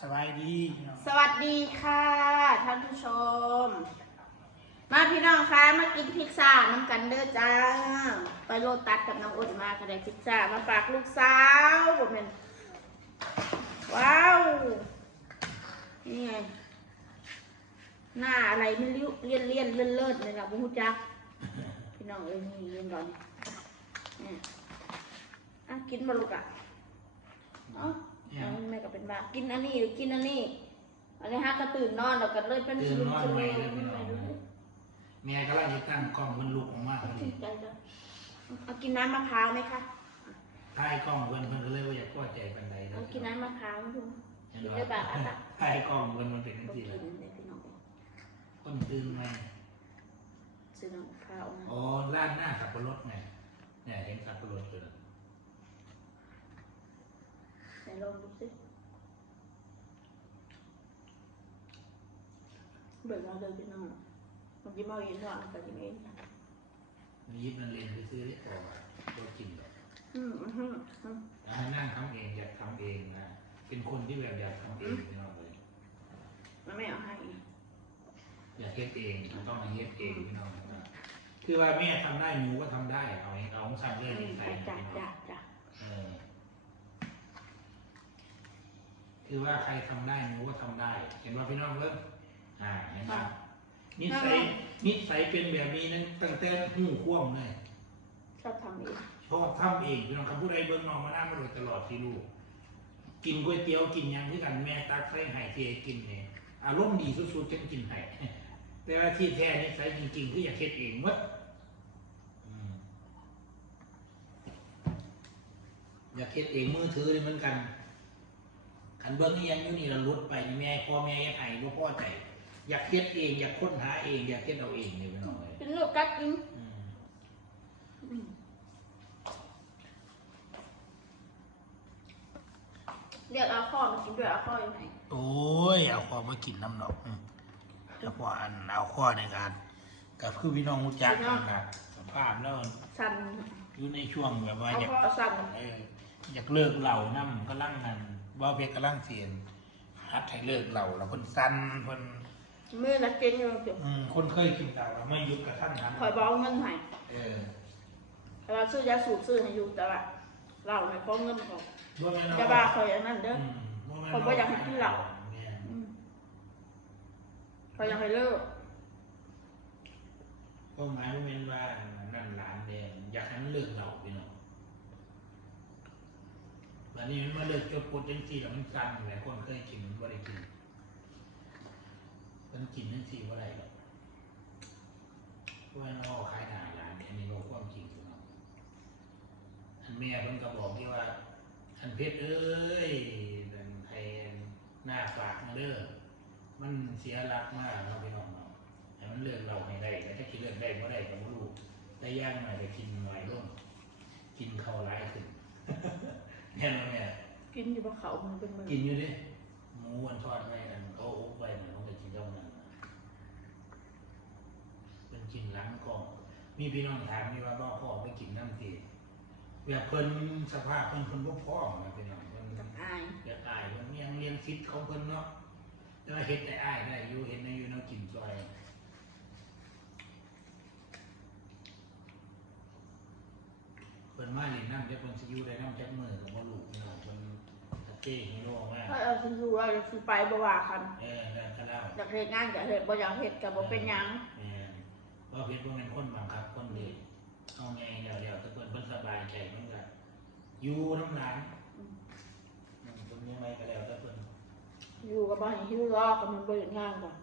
สบายดีพี่น้องสวัสดีค่ะท่านผู้ชม มาพี่น้องคะมากินพิซซ่าน้ำกันเด้อจ้า ไปโลตัสกับน้องอุ่นมาค่ะได้พิซซ่ามาฝากลูกสาวผมเป็นว้าวนี่ไงหน้าอะไรไม่รู้เลี่ยนเลี่ยนเลื่อนเลื่อนเลยนะบุ้งจักพี่น้องเอ้ยนี่ยืนก่อนนี่อะกินมาลูกอะเอ้าเนี่ยเอาแม่ก็เป็นบ้ากินอันนี้หรือกินอันนี้อันนี้ฮะก็ตื่นนอนแล้วก็เลยเป็นตื่นนอนชุใหม่ๆเลยพี่น้องแม่กำลังจะตั้งกล้องมันลุกออกมาพอดีใจจังเอากินน้ำมะพร้าวไหมคะถ่ายกล้องเพิ่นเพิ่นก็เลยว่าอยากพอใจปันใดเอากินน้ำมะพร้าวดูเห็นกินบ่ได้แบบอะถ่ายกล้องเพิ่นมันเป็นจังก็ซี่กิแหละนเลยพี่น้องคนตื่นไหมซื้อน้ำมะพร้าวมาอ๋อร้านหน้าสับปะรดไงเนี่ยเห็นสับปะรดเลย ไหน ลองดูสิเบิกมาเลยพี่น้องมันยิ้มเอาเองหน่อยก็ยิ้มเองมันยิบมันเรียนไปซื้อได้พอว่าบ่กินหรอกอืมอืมอืมอืมอ่านั่งทำเองอยากทำเองนะเป็นคนที่แบบอยากทำเองพี่น้องเลยมันไม่เอาให้อยากเฮ็ดเองต้องมาเฮ็ดเองพี่น้องนะคือว่าแม่ทำได้หนูก็ทำได้เอาเองเอาของสั่งเลย อืม ใส่ จ้ะจ้ะจ้ะ เออ คือว่าใครทำได้หนูก็ทำได้ เห็นว่าพี่น้องเริ่มอ่าเห็นไหมนิสัยนิสัยเป็นแบบนี้นั้นตั้งแต่หูคว่ำเลยชอบทำเองเพราะว่าทำเองพี่น้องคำพูดใดเบิ่งน้องมาหน้ามาโดยตลอดที่ลูกกินก๋วยเตี๋ยวกินหยังที่กันแม่ตักใส่ไห้เทกินเนี่ยอารมณ์ดีสุดๆจนกินไห้แต่ว่าที่แท้นิสัยจริงๆคืออยากเฮ็ดเองหมดอืมอยากเฮ็ดเองมือถือเลยเหมือนกัน ขันเบิ้งนี่ยังอยู่นี่เราลดไปนี่แม่พ่อแม่ยังไห้บ่พอใจ อยากเฮ็ดเอง อยากค้นหาเอง อยากเฮ็ดเอาเองเนี่ยพี่น้องเลยเป็นลูกกัดกินอืมอืมเรียกเอาข้อมากินด้วยเอาข้อยังไงโอ้ยเอาข้อมากินน้ำดอกอืมเอาข้ออันเอาข้อในการกับคือพี่น้องรู้จักกันนะสภาพแล้วสั่นอยู่ในช่วงแบบว่าเอาอยาก ข้อสั่น เอออยากเลิกเหล่านั่มก็ลั่งนั่น ว่าเพชรก็ลั่งเสียนฮัดให้เลิกเหล่าแล้วคนสั้นคนมือนักเก่งอยู่เดี๋ยวอืมคนเคยกินเหล่าแล้วไม่ยุบกระทั่นหันคอยบอกเงินให้เออแต่ว่าซื้อยาสูบซื้อให้อยู่แต่ว่าเราไม่ขอเงินเขาบ่แม่นเอจะบ้าคอยอันนั้นเด้อ อืมบ่แม่นผมบ่อยากให้กินเหล้า แม่นอืมคอยยังให้เลิกก็หมายว่าเป็นว่านั่นหลานแดงอยากให้มันเลิกเหล่าพี่น้อง วันนี้มันมาเลิกจบปดจังซี่แล้วมันสั่นหลายคนเคยกินมันบ่ได้กินมันกินจังซี่บ่ได้หรอกเพราะว่านเอาขายหนาร้านอันนี้บ่ความจริงพี่น้องอันแม่เพิ่นก็บอกที่ว่า อันเพชรเอ้ยนั่นให้หน้าฝากมาเด้อมันเสียหลักมากเนาะพี่น้องเนาะให้มันเลิกเราให้ได้แต่ถ้าคิดเลิกได้บ่ได้ก็บ่รู้ได้ย่างหน่อยก็กินหน่อยลงกินข้าวหลายขึ้น แน่นอนแม่กินอยู่บนเขามันเป็นมือกินอยู่ดิหมูอันทอดไว้อันเขาอบไว้เนี่ยมันก็กินเท่านั้นนะเป็นกินหล้างกล่องมีพี่น้องถามมีว่าบ่พ่อไปกินน้ำตีแบบเพิ่นสภาพเพิ่นเพิ่นบ่พร้อมนะพี่น้องเพิ่นกับอายอยากอายเพิ่นยังเลี้ยงฟิตของเพิ่นเนาะแต่ว่าเฮ็ดได้อายได้อยู่เฮ็ดได้อยู่เนาะกินซอยเพิ่นมาเล่นน้ำจักเพิ่นสิอยู่ได้น้ำจักมือก็บ่รู้พี่น้องเพิ่นตะเก้ฮีโร่มากถ้าเอาสิรู้ว่าสิไปบ่ว่าคันเออนั่นก็เล่าอยากเฮ็ดงานก็เฮ็ดบ่อยากเฮ็ดก็บ่เป็นหยังแม่นว่าเพชรบ่แม่นคนบังคับคนเดีเอาไงเดี๋ยวเดี๋ยวถ้าเพิ่นเพิ่นสบายใจเพิ่นก็อยู่น้ำหลานอืมอืมเพิ่นยังไงก็แล้วแต่เพิ่นอยู่กับบ่ให้หิวรอกับมันบ่เฮ็ดงานก่อน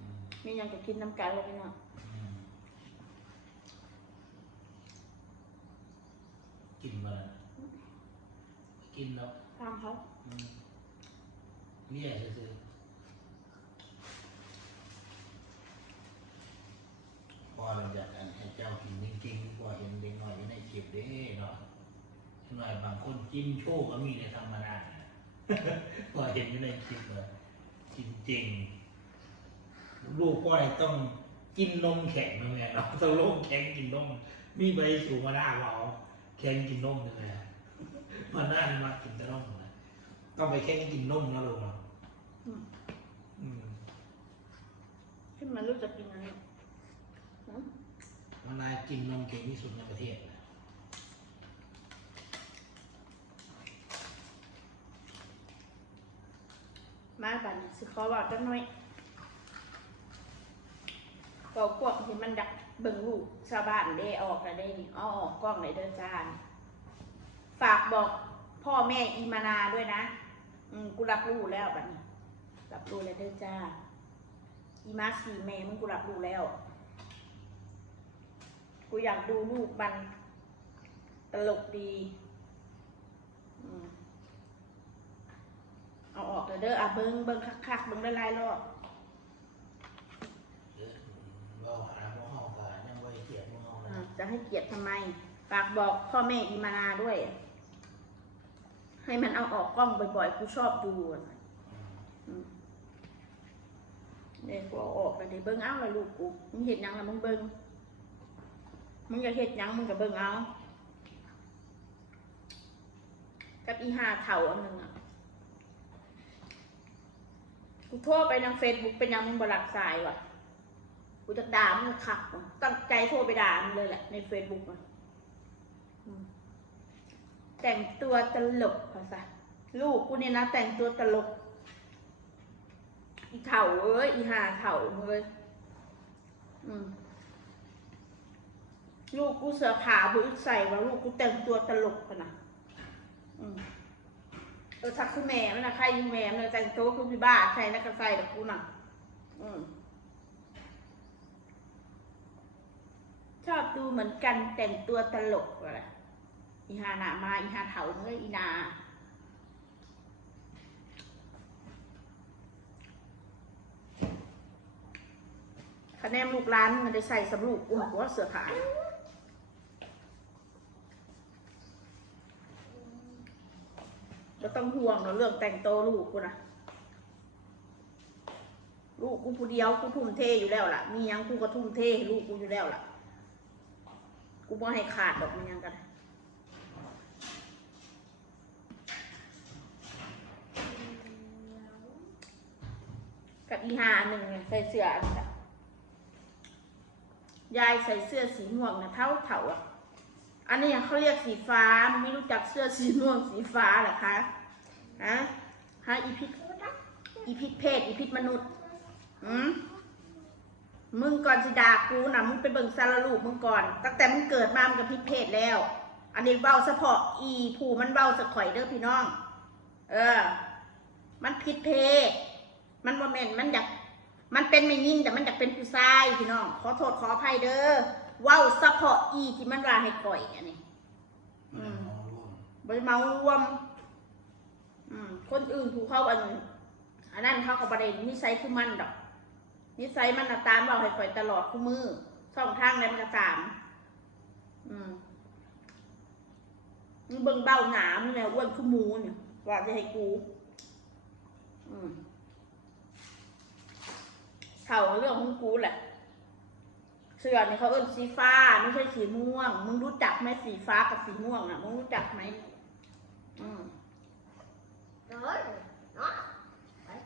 อืมมีหยังก็กินน้ำกันแล้วพี่น้อง อืมกินมาแล้ว กินแล้วทางเขาอืมเรียกซื่อๆพอเราอยากให้เจ้ากินจริงๆพอเห็นเด็กน้อยอยู่ในคลิปเด้เนาะหน่อยบางคนกินโชว์ก็มีในธรรมดาพอเห็นอยู่ในคลิปเลยกินจริง ลูกพ่อยต้องกินนมแข็งนะแม่เราต้องลงแข็งกินนมมีใบสูงมาหน้าเราแข็งกินนมเลย มันน่าจะมากินแต่น่อนะต้องไปแค่กินน่มแล้วลงมาอืมขึ้นมารู้จักกินอะไรมันนายกินนมเก่งที่สุดในประเทศนะมาบันสิขอบอกจังหน่อยบอกพวกที่มันดักเบิ่งลูกชาวบ้านได้ออกกันได้ออกกล้องในเดินจาน ฝากบอกพ่อแม่อีมานาด้วยนะ อืมกูรับรู้แล้วบัดนี้ รับรู้แล้วเด้อจ้า อีมาสี่แม่มึงกูรับรู้แล้ว กูอยากดูลูกมันตลกดี อืมเอาออกเลยเด้ออะเบิ้งเบิ้งคักๆเบิ้งได้หลายรอบเออเราหาหม้อห้องกันยังไว้เกลียดหม้อห้องอะนะจะให้เกียรติทำไม ฝากบอกพ่อแม่อีมานาด้วย ให้มันเอาออกกล้องบ่อยๆ กูชอบดูอะเนี่ยกูเอาออกแล้วเดี๋ยวเบิ้งเอาละลูกกู มึงเห็นยังละมึงเบิ้งมึงอยากเห็นยังมึงกับเบิ้งเอา กับอีหาเถาอันหนึ่งอะ กูโทรไปทางเฟซบุ๊กเป็นยังมึงบรักสายว่ะ กูจะด่ามึงขับว่ะตั้งใจโทรไปด่ามึงเลยแหละในเฟซบุ๊กอะ แต่งตัวตลกภาษาลูกกูเนี่ยนะ แต่งตัวตลก อีเถาเอ้ยอีหาเถาเอ้ยลูกกูเสือผาบุใส่ว่าลูกกูแต่งตัวตลกขนาดเออชักคือแม่มันนะใครอยู่แม่มันนะแต่งตัวคือพี่บ้าใครนักระใส่แต่กูน่ะอชอบดูเหมือนกันแต่งตัวตลกอะไร อีหาหนามาอีหาเถาเอ้ยอีนาคะแนนลูกร้านมันได้ใส่สำลูกกูหัวาเสือผาก็ต้องห่วงเนาะเรื่องแต่งโตลูกกูนะลูกกูผู้เดียวกูทุ่มเทอยู่แล้วล่ะ มียังกูก็ทุ่มเทลูกกูอยู่แล้วล่ะ กูบ่ให้ขาดดอกมันยังกัน กับอีหาหนึ่งเนี่ยใส่เสื้ออันนยายใส่เสื้อสีม่วงนะเท่าเถาอะ อันนี้เขาเรียกสีฟ้ามันไม่รู้จักเสื้อสีม่วงสีฟ้าเหรอคะฮะฮะอีพิษอีพิษเพศอีพิษมนุษย์อืมมึงก่อนสิดากูนะมึงไปเบิ่งสารลูกมึงก่อน ตั้งแต่มึงเกิดมามึงกับพิษเพศแล้ว อันนี้เบาเฉพาะอีผูมันเบาสะข่อยเด้อพี่น้อง เออ มันผิดเพศ มันโมเมนมันอยากมันเป็นไม่ยิ่งแต่มันอยากเป็นผู้ชายพี่น้องขอโทษขออภัยเด้อว้าเฉพาะอีที่มันว่าให้ก่อยอันนี้มันมองร่วมบริเมารวมคนอื่นถูกเข้าอันอันนั้นเขาก็ประเด็นนิสัยคือมันดอก นิสัยมันตามเราให้ข่อยตลอดคู่มือช่องทางไหนมันก็ตาม อืมมึงเบิ่งเบ้าหนามึงเนี่ยอ้วนคือมูเนี่ยว่าจะให้กู อืม เท่าเรื่องของกูแหละเสื้อเนี่ยเขาเอิ้นสีฟ้าไม่ใช่สีม่วง มึงรู้จักไหมสีฟ้ากับสีม่วงอะ มึงรู้จักไหมอืม Rồi, đó. Đấy.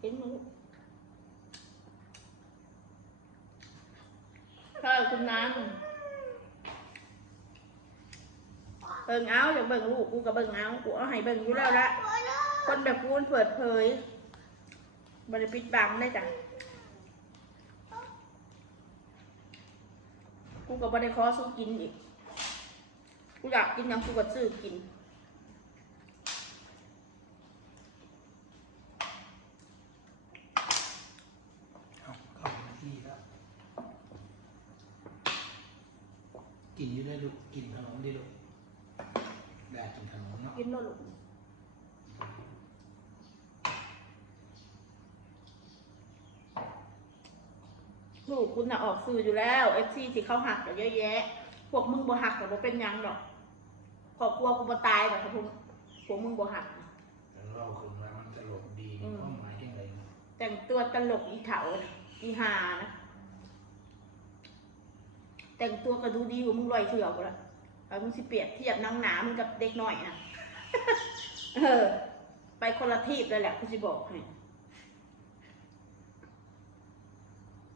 เห็นมึงเออคุณน้ำเบิ่งเอาอย่าเบิ่งลูกกูกับเบิ่งเอากูเอาให้เบิ่งอยู่แล้วละคนแบบกูมันเปิดเผย บริปิดบังได้จ้ะกูกับบริคอสู้กินอีก กูอยากกินหยังกูก็ซื้อกินเอาเข้ามาที่แล้วกินอยู่ด้วยลูกกินขนมดิลูกได้กินขนมเนาะกินโน่นลูก ลูกคุณน่ะออกสื่ออยู่แล้วเอฟซีที่เขาหักกันเยอะแยะ พวกมึงบ่หักแต่บ่เป็นหยังดอกครอบครัวกูบ่ตายแบบพวกพวกมึงบ่หักแต่เราคุณว่ามันตลกดีอืมีมความหมายยังไงแต่งตัวตลกอีเถาน่ะอีหานะ แต่งตัวก็ดูดีกว่ามึงลอยเถื่อกว่าละเอามึงสิเปรียบเทียบนางหนามึงกับเด็กหน่อยนะ เออ ไปคนละทีบเลยแหละกูสิบอกให้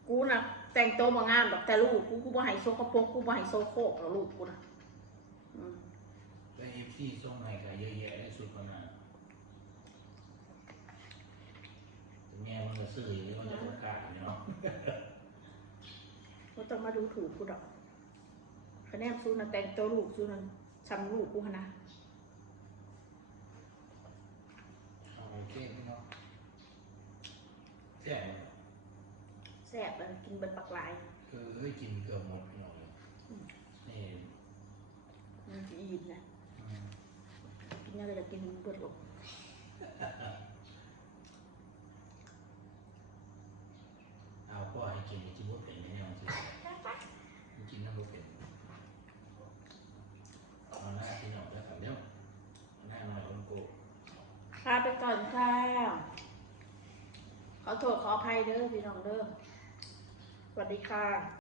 กูน่ะแต่งตัวมางามดอกแต่ลูกกูกูบ่ให้โซกโปรกกูบ่ให้โซโครกหรอกลูกกูน่ะอืมไปเอฟซีส่งให้ก็เยอะแยะได้สุดประมาณแม่มันก็ซื้ออยู่มันจะประกาศเนาะบ่ต้องมาดูถูกกูดอกคะแนนซูน่ะแต่งตัวลูกซูน่ะซ้ำลูกกูหั่นนะเอาโอเคเนาะแซ่บแซ่บเลยกินเบิดปักหลายคือเอ้ยกินเกือบหมดพี่น้องเลยนี่มันสิอิ่มนะอืมกินยังไงจะกินเบิดหรอกเอาพ่อให้กินกินบ่เป็นไม่ยอมสิกินน้ำบ่เป็นเอาหน้าพี่น้องแล้วกันเดี๋ยวเอาหน้าหน่อยคนโกลาไปก่อนค่ะขอโทษขออภัยเด้อพี่น้องเด้อ สวัสดีค่ะ